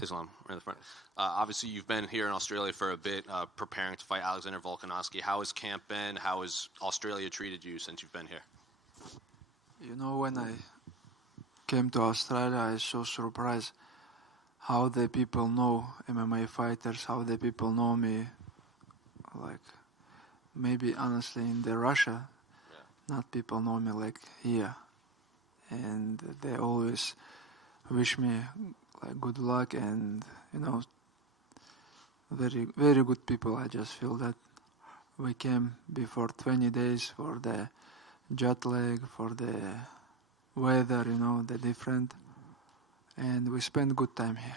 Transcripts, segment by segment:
Islam, right in the front. Obviously, you've been here in Australia for a bit, preparing to fight Alexander Volkanovski. How has camp been? How has Australia treated you since you've been here? You know, when I came to Australia, I was so surprised how the people know MMA fighters, how the people know me. Like, maybe honestly in the Russia, not people know me like here. And they always wish me like good luck and, you know, very, very good people. I just feel that we came before 20 days for the jet lag, for the weather, you know, the different. And we spent good time here.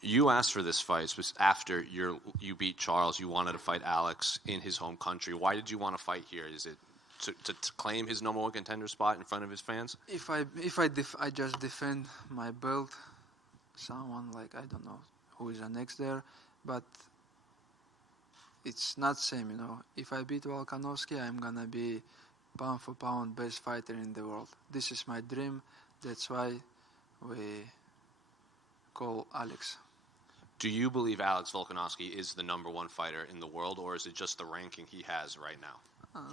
You asked for this fight after you beat Charles. You wanted to fight Alex in his home country. Why did you want to fight here? Is it to claim his number one contender spot in front of his fans? If I just defend my belt, someone like, I don't know who is the next there, but it's not same, you know. If I beat Volkanovski, I'm gonna be pound for pound best fighter in the world. This is my dream. That's why we call Alex. Do you believe Alex Volkanovski is the number one fighter in the world, or is it just the ranking he has right now?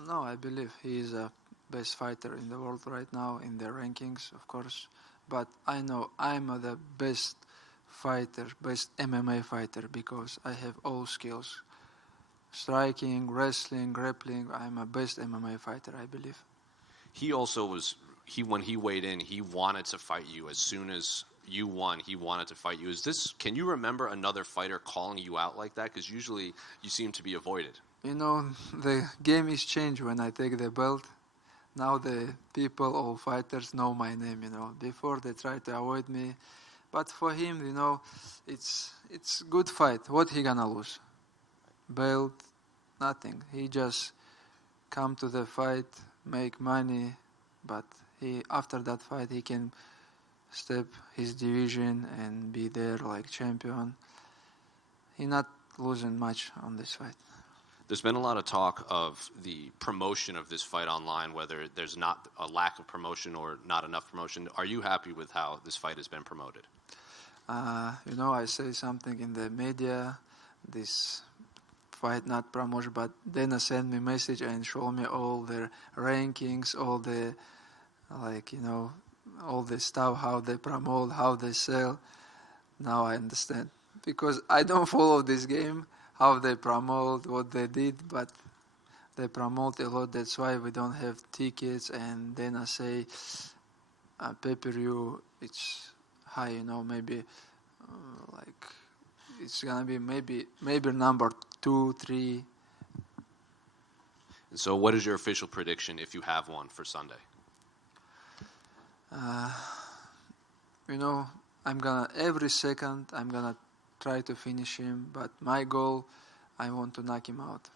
No, I believe he is the best fighter in the world right now in the rankings, of course. But I know I'm the best fighter, best MMA fighter, because I have all skills. Striking, wrestling, grappling, I'm a best MMA fighter, I believe. He also was, when he weighed in, he wanted to fight you. As soon as you won, he wanted to fight you. Can you remember another fighter calling you out like that? Because usually you seem to be avoided. You know, the game is changed when I take the belt. Now the people, all fighters, know my name, you know. Before they try to avoid me. But for him, you know, it's good fight. What he gonna lose? Belt, nothing. He just come to the fight, make money, but after that fight he can step his division and be there like champion. He not losing much on this fight. There's been a lot of talk of the promotion of this fight online, whether there's not a lack of promotion or not enough promotion. Are you happy with how this fight has been promoted? You know, I say something in the media, this fight not promotion, but Dana sent me message and show me all their rankings, all the, like, you know, all the stuff, how they promote, how they sell. Now I understand. Because I don't follow this game, how they promote, what they did, but they promote a lot. That's why we don't have tickets. And then I say, pay-per-view, it's high, you know, maybe like it's gonna be maybe number 2, 3. So, what is your official prediction if you have one for Sunday? You know, every second I'm gonna try to finish him, but my goal, I want to knock him out.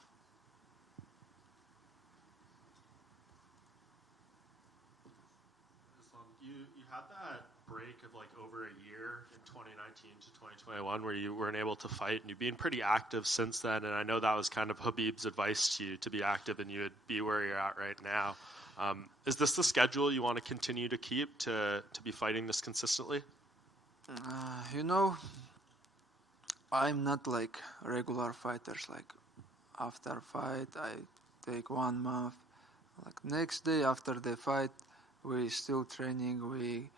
You had that break of like over a year in 2019 to 2021 where you weren't able to fight, and you've been pretty active since then, and I know that was kind of Khabib's advice to you, to be active, and you would be where you're at right now. Is this the schedule you want to continue to keep, to be fighting this consistently? You know, I'm not like regular fighters, like after fight I take 1 month, like next day after the fight we still training, we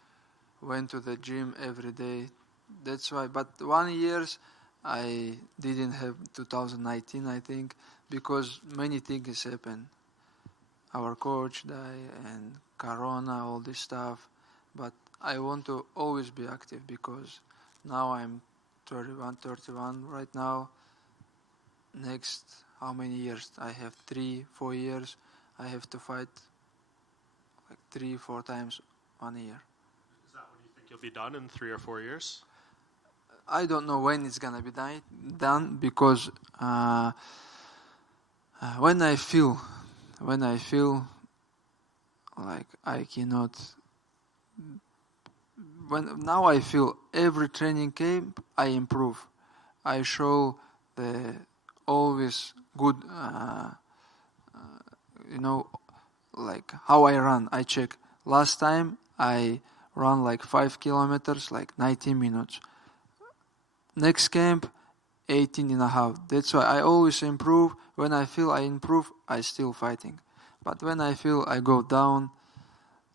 went to the gym every day. That's why, but 1 year I didn't have 2019, I think, because many things happened. Our coach died and Corona, all this stuff. But I want to always be active because now I'm 31 right now. Next, how many years? I have 3-4 years. I have to fight like 3-4 times 1 year. Is that when you think you'll be done in 3 or 4 years? I don't know when it's gonna be done because when I feel like I cannot. Now I feel every training camp I improve. I show the always good, you know, like how I run. I check. Last time I run like 5 kilometers, like 19 minutes. next camp, 18 and a half. That's why I always improve. When I feel I improve, I still fighting. But when I feel I go down,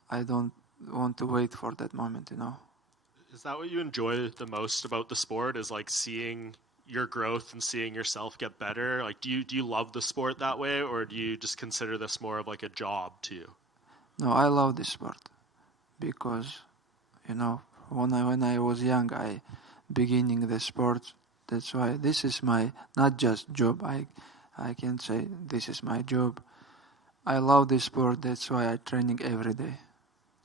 I don't want to wait for that moment, Is that what you enjoy the most about the sport? Is like seeing your growth and seeing yourself get better? Like, do you love the sport that way, or do you just consider this more of like a job to you? No, I love this sport because, when I was young, I beginning the sport. That's why this is my not just job. I can say this is my job. I love this sport. That's why I training every day.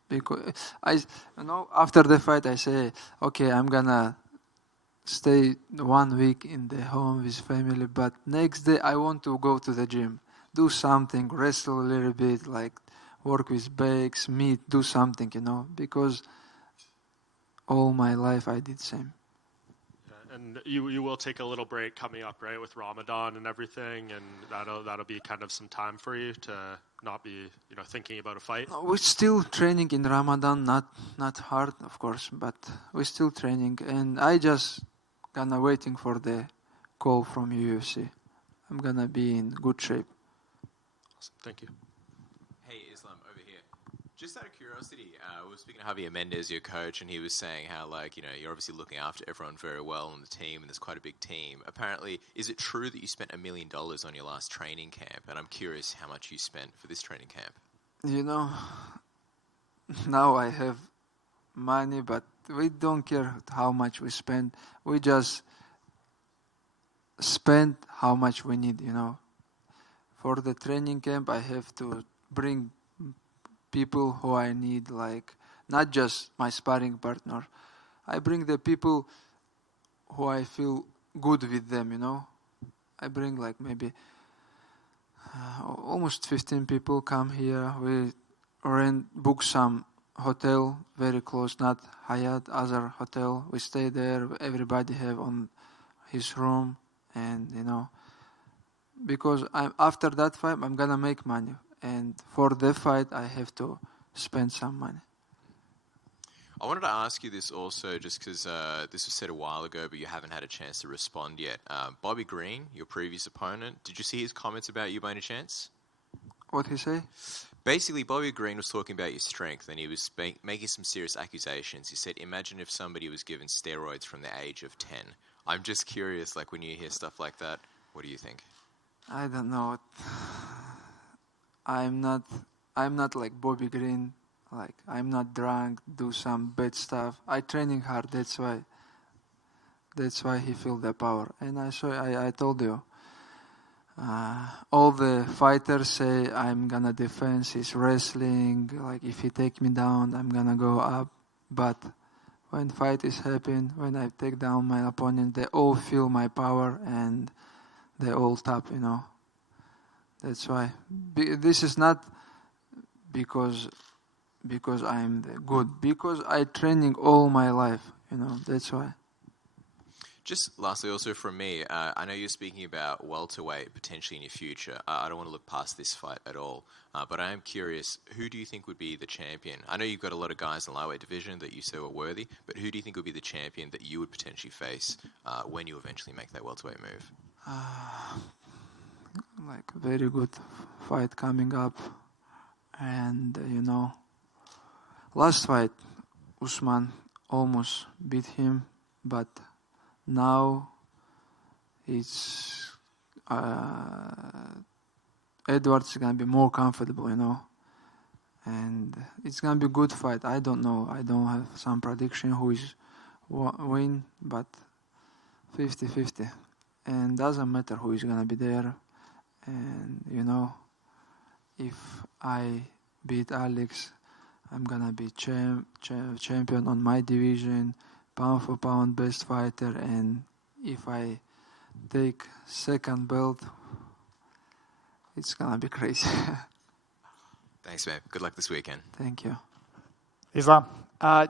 Because after the fight, I say, okay, I'm gonna stay 1 week in the home with family, but next day I want to go to the gym, do something, wrestle a little bit, like work with bags, meat, do something, because all my life I did same. And you will take a little break coming up, right, with Ramadan and everything, and that'll be kind of some time for you to not be, thinking about a fight. We're still training in Ramadan, not hard, of course, but we're still training, and I just gonna waiting for the call from UFC. I'm gonna be in good shape. Awesome. Thank you. Hey, Islam, over here. Just out of curiosity, we were speaking to Javier Mendez, your coach, and he was saying how, you're obviously looking after everyone very well on the team, and there's quite a big team. Apparently, is it true that you spent $1 million on your last training camp? And I'm curious how much you spent for this training camp. Now I have money, but we don't care how much we spend. We just spend how much we need, For the training camp, I have to bring people who I need, not just my sparring partner. I bring the people who I feel good with them, I bring maybe almost 15 people come here. We book some hotel very close, not Hyatt, other hotel. We stay there. Everybody have on his room, and because after that fight, I'm gonna make money, and for the fight, I have to spend some money. I wanted to ask you this also, just because this was said a while ago, but you haven't had a chance to respond yet. Bobby Green, your previous opponent, did you see his comments about you by any chance? What he say? Basically, Bobby Green was talking about your strength, and he was making some serious accusations. He said, imagine if somebody was given steroids from the age of 10. I'm just curious, when you hear stuff like that, what do you think? I don't know. I'm not like Bobby Green. I'm not drunk, do some bad stuff. I training hard. That's why he feel the power. And I told you. All the fighters say I'm gonna defend his wrestling. If he take me down, I'm gonna go up. But when fight is happening, when I take down my opponent, they all feel my power and they all tap. That's why. This is not because I'm good. Because I training all my life. That's why. Just lastly, also from me, I know you're speaking about welterweight potentially in your future. I don't want to look past this fight at all, but I am curious, who do you think would be the champion? I know you've got a lot of guys in the lightweight division that you say are worthy, but who do you think would be the champion that you would potentially face when you eventually make that welterweight move? Very good fight coming up, and last fight, Usman almost beat him, but now it's Edwards is gonna be more comfortable, and it's gonna be a good fight. I don't know. I don't have some prediction who is win, but 50-50, and doesn't matter who is gonna be there. And if I beat Alex, I'm gonna be champion on my division. Pound for pound best fighter, and if I take second belt, it's gonna be crazy. Thanks, man. Good luck this weekend. Thank you. Islam,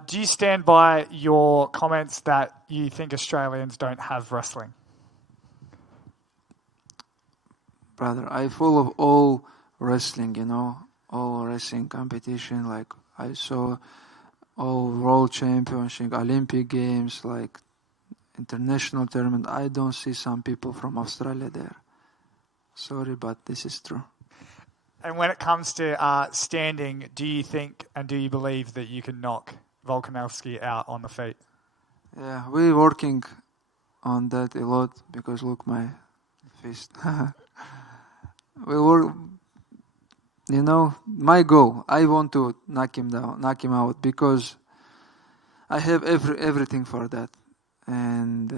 do you stand by your comments that you think Australians don't have wrestling? Brother, I follow all wrestling, all wrestling competition. I saw all world championship, Olympic games, international tournament, I don't see some people from Australia there. Sorry, but this is true. And when it comes to standing, do you think and do you believe that you can knock Volkanovski out on the feet? Yeah, we're working on that a lot because look my fist. We work. You know, my goal. I want to knock him out because I have everything for that, and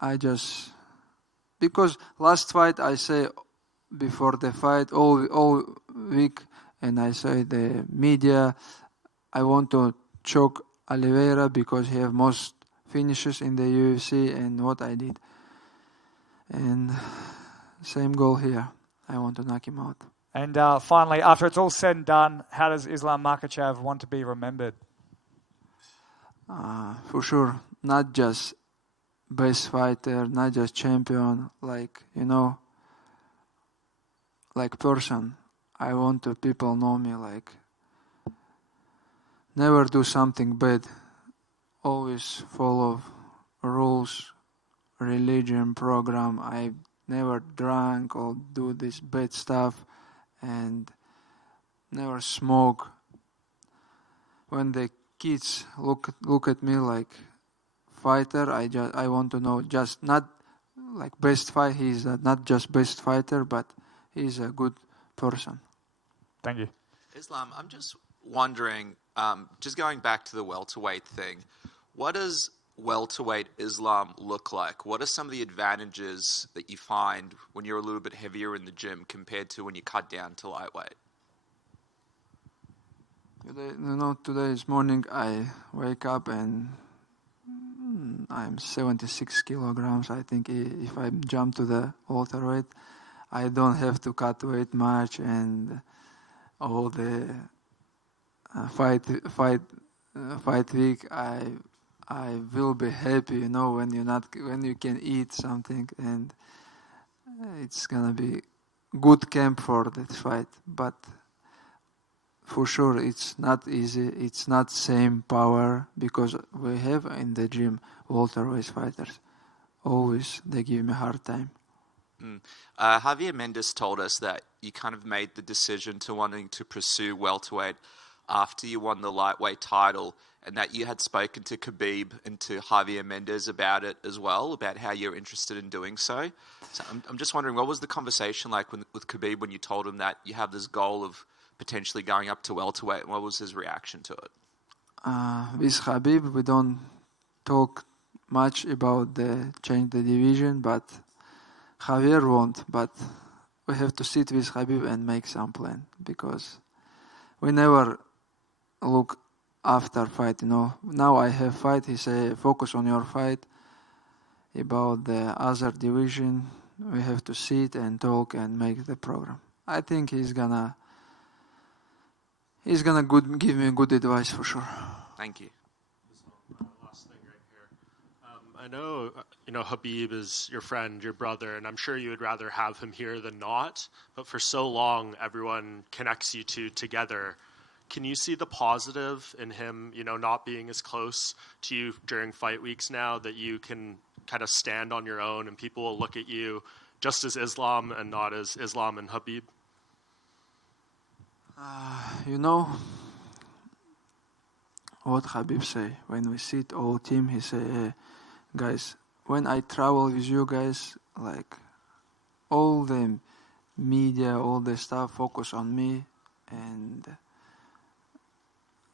I just because last fight I say before the fight all week, and I say the media I want to choke Oliveira because he have most finishes in the UFC and what I did, and same goal here. I want to knock him out. And finally, after it's all said and done, how does Islam Makhachev want to be remembered? For sure, not just best fighter, not just champion, like, you know, like person. I want to people know me like never do something bad, always follow rules, religion, program. I never drank or do this bad stuff and never smoke. When the kids look at me like fighter, I want to know just not like best fight. He's not just best fighter, but he's a good person. Thank you. Islam, I'm just wondering, just going back to the welterweight thing, what does welterweight Islam look like? What are some of the advantages that you find when you're a little bit heavier in the gym compared to when you cut down to lightweight? Today's morning I wake up and I'm 76 kilograms. I think if I jump to the welterweight, I don't have to cut weight much, and all the fight week I will be happy, you know, when you can eat something, and it's gonna be good camp for that fight. But for sure, it's not easy. It's not same power because we have in the gym welterweight fighters. Always they give me a hard time. Javier Mendes told us that you kind of made the decision to wanting to pursue welterweight after you won the lightweight title, and that you had spoken to Khabib and to Javier Mendes about it as well, about how you're interested in doing so. So I'm just wondering, what was the conversation like with Khabib when you told him that you have this goal of potentially going up to welterweight, and what was his reaction to it? With Khabib, we don't talk much about the change the division, but Javier won't. But we have to sit with Khabib and make some plan because we never look after fight, you know. Now I have fight, he say, focus on your fight. About the other division, we have to sit and talk and make the program. I think he's gonna give me good advice for sure. Thank you. Last thing right here. I know, Khabib is your friend, your brother, and I'm sure you would rather have him here than not. But for so long, everyone connects you two together. Can you see the positive in him, not being as close to you during fight weeks now, that you can kind of stand on your own and people will look at you just as Islam and not as Islam and Khabib? What Khabib say when we sit all team, he say, hey, guys, when I travel with you guys, like all the media, all the stuff focus on me, and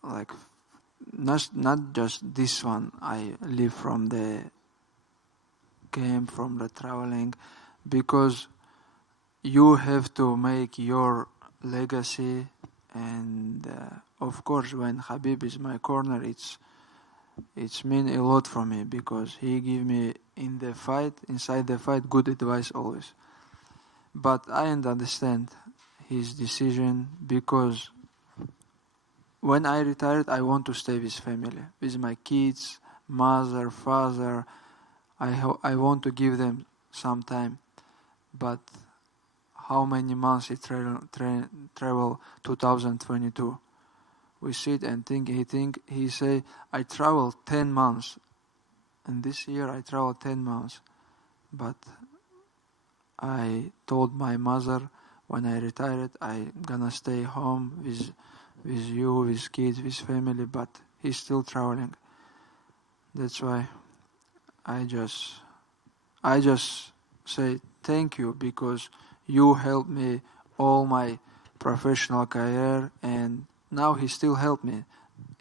like not just this one. I live from the camp, from the traveling, because you have to make your legacy. And of course, when Khabib is my corner, it's mean a lot for me because he give me inside the fight, good advice always. But I understand his decision because when I retired, I want to stay with family, with my kids, mother, father. I want to give them some time, but how many months he travel 2022? We sit and think. He say I travel 10 months And this year I traveled 10 months. But I told my mother when I retired I'm gonna stay home with you, with kids, with family, but he's still traveling. That's why I just say thank you, because you helped me all my professional career, and now he still helped me.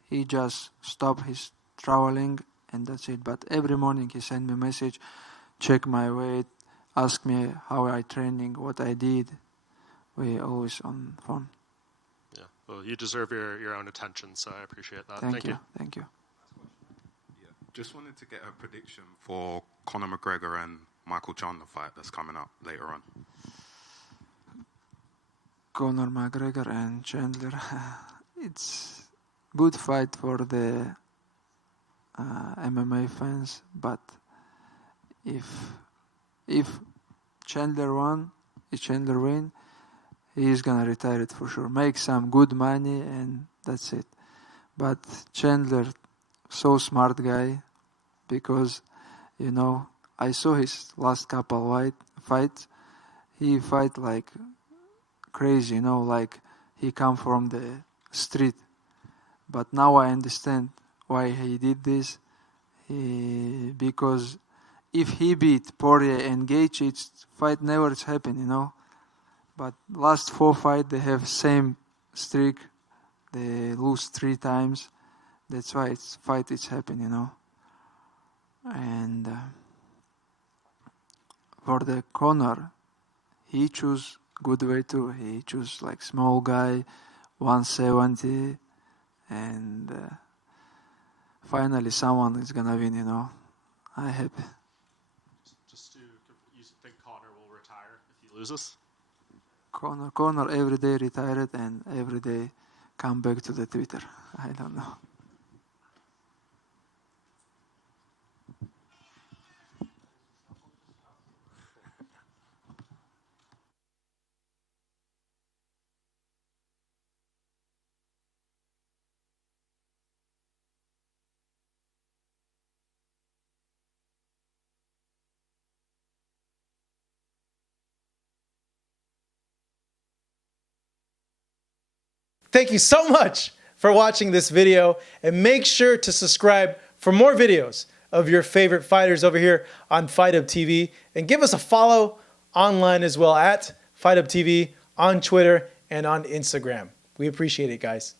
He just stopped his traveling and that's it. But every morning he sent me a message, check my weight, ask me how I training, what I did. We always on phone. Yeah. Well, you deserve your own attention, so I appreciate that. Thank you. Thank you. Yeah. Just wanted to get a prediction for Conor McGregor and Michael Chandler fight that's coming up later on. Conor McGregor and Chandler. It's good fight for the MMA fans, but if Chandler win, he's gonna retire it for sure. Make some good money and that's it. But Chandler, so smart guy, because I saw his last couple fights. He fight like crazy, like he come from the street. But now I understand why he did this. Because if he beat Poirier and Gaethje, it's fight never happened, But last 4 fights they have same streak. They lose 3 times. That's why it's happened, And for the Conor, he choose good way too. He choose like small guy, 170, and finally someone is gonna win. I happy. Just you think Conor will retire if he loses? Conor every day retired and every day come back to the Twitter. I don't know. Thank you so much for watching this video, and make sure to subscribe for more videos of your favorite fighters over here on Fight Up TV, and give us a follow online as well at Fight Up TV on Twitter and on Instagram. We appreciate it, guys.